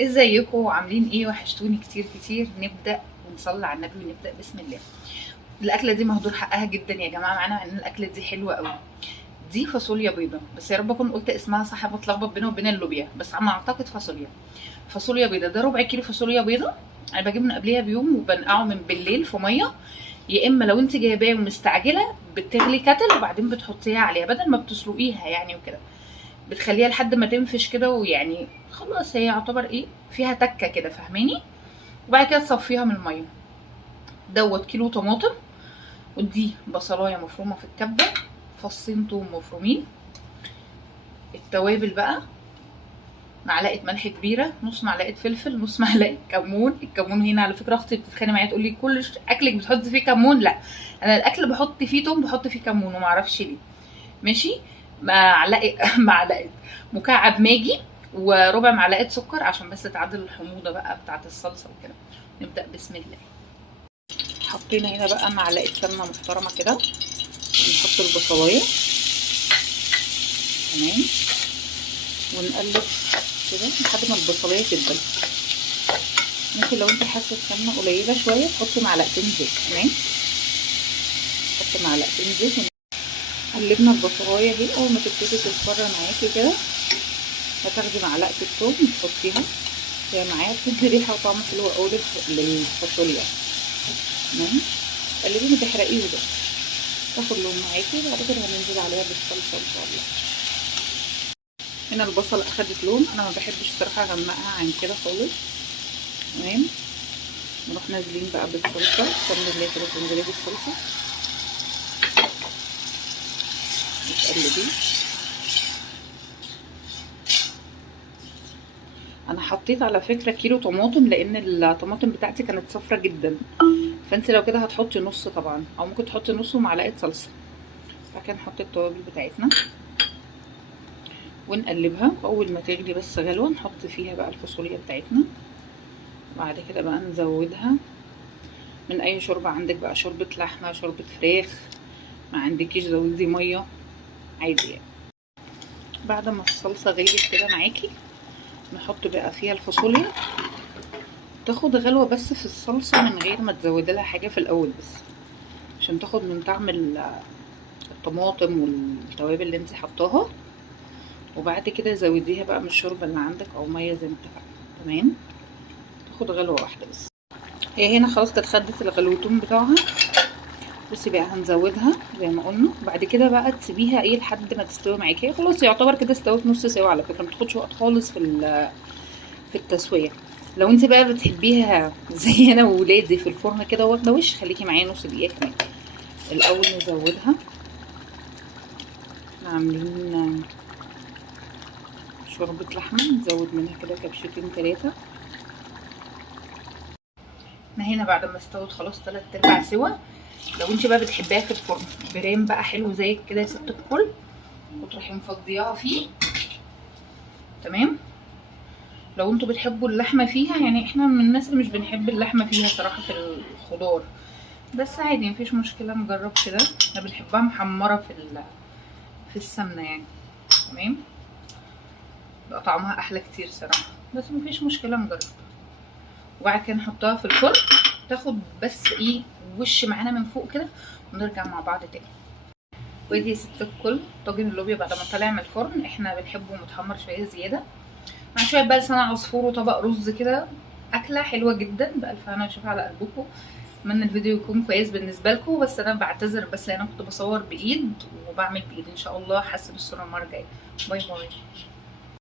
ازيكم عاملين ايه؟ وحشتوني كتير كتير. نبدا ونصلي على النبي ونبدا بسم الله. الاكله دي مهدور حقها جدا يا جماعه معانا، مع ان الاكله دي حلوه قوي. دي فاصوليا بيضه، بس يا رب اكون قلت اسمها صح، بتلخبط بينها وبين اللوبيا، بس عم اعتقد فاصوليا بيضه. ده ربع كيلو فاصوليا بيضه. انا بجيب من قبلها بيوم وبنقعه من بالليل في ميه، يا اما لو انت جايباه ومستعجله بتغلي كتل وبعدين بتحطيها عليها بدل ما بتسلقيها يعني وكده، بتخليها لحد ما تنفش كده، ويعني خلاص هي يعتبر ايه فيها تكه كده، فاهماني؟ وبعد كده تصفيها من الميه. دوت كيلو طماطم، ودي بصلايه مفرومه في الكبه، فصين توم مفرومين. التوابل بقى: معلقه ملح كبيره، نص معلقه فلفل، نص معلقه كمون. الكمون هنا على فكره اختي بتتخانق معايا تقول لي كل اكلك بتحطي فيه كمون. لا، انا الاكل بحط فيه توم بحط فيه كمون وما اعرفش ليه. ماشي. معلقه مكعب ماجي، وربع معلقه سكر عشان بس تعدل الحموضه بقى بتاعه الصلصه وكده. نبدا بسم الله. حطينا هنا بقى معلقه سمنه محترمه كده، نحط البصلايه. تمام. ونقلب كده لحد ما البصلايه تدبل. ممكن لو انت حاسه السمنه قليله شويه تحطي معلقتين زيت. تمام. حط معلقتين زيت. قلبنا البصلايه دي، اول ما تبتدي تصفر معاكي كده هتاخدي معلقه الثوم تحطيها هي معايا، بتدي ريحه وطعم حلو قوي للفاصوليا. تمام. قلبي ما تحرقيه بس، تاخد لون معاكي. بعد كده هننزل عليها بالصلصه ان شاء الله. هنا البصل اخدت لون، انا ما بحبش الصراحه اغمقها عن كده خالص. تمام. نروح نازلين بقى بالصلصه، بسم الله كده تنزلي بالصلصه وتقلبي. انا حطيت على فكره كيلو طماطم لان الطماطم بتاعتي كانت صفرة جدا، فانت لو كده هتحطي نص طبعا، او ممكن تحطي نص ومعلقه صلصه. فكده نحط التوابل بتاعتنا ونقلبها، واول ما تغلي بس غلوه نحط فيها بقى الفاصوليا بتاعتنا. بعد كده بقى نزودها من اي شوربه عندك بقى، شوربه لحمه، شوربه فراخ، ما عندكيش زودي ميه عادي يعني. بعد ما الصلصه غليت كده معاكي نحط بقى فيها الفاصوليا، تاخد غلوه بس في الصلصه من غير ما تزودي لها حاجه في الاول، بس عشان تاخد من طعم الطماطم والتوابل اللي انت حطاها. وبعد كده زوديها بقى من الشوربه اللي عندك او ميه زي ما اتفقنا. تمام. تاخد غلوه واحده بس. هي هنا خلاص كانت خدت الغلوتين بتوعها. بصي بقى هنزودها زي ما قلنا، بعد كده بقى تسيبيها ايه لحد ما تستوي معاكي. خلاص يعتبر كده استوت نص سوا على فكره، ما تاخدش وقت خالص في التسويه. لو انت بقى بتحبيها زي انا وولادي في الفرن كده واخده وش، خليكي معايا نص دقيقه كمان. الاول نزودها، عاملين شوربه لحمه نزود منها كده كبشتين 3. احنا هنا بعد ما استوت خلاص 3/4 سوا. لو انت بقى بتحبيها في الفرن برام بقى حلو زيك كده يا ست الكل، وتروحي مفضياها فيه. تمام. لو انتوا بتحبوا اللحمه فيها، يعني احنا من الناس اللي مش بنحب اللحمه فيها صراحه في الخضار، بس عادي مفيش مشكله، نجرب كده. احنا بنحبها محمره في السمنه يعني. تمام. بقى طعمها احلى كتير صراحه، بس مفيش مشكله نجرب. وبعد كده نحطها في الفرن تاخد بس ايه وش معانا من فوق كده، ونرجع مع بعض تاني. ودي يا ست الكل طاجن اللوبيا بعد ما طلع من الفرن. احنا بنحبه متحمر شويه زياده، مع شويه بقى لسان عصفور وطبق رز كده. اكله حلوه جدا بالف هنا وشفا على قلبكم. اتمنى الفيديو يكون كويس بالنسبه لكم، بس انا بعتذر بس لان انا كنت بصور بايد وبعمل بايد. ان شاء الله هحسن الصوره المره الجايه. باي باي.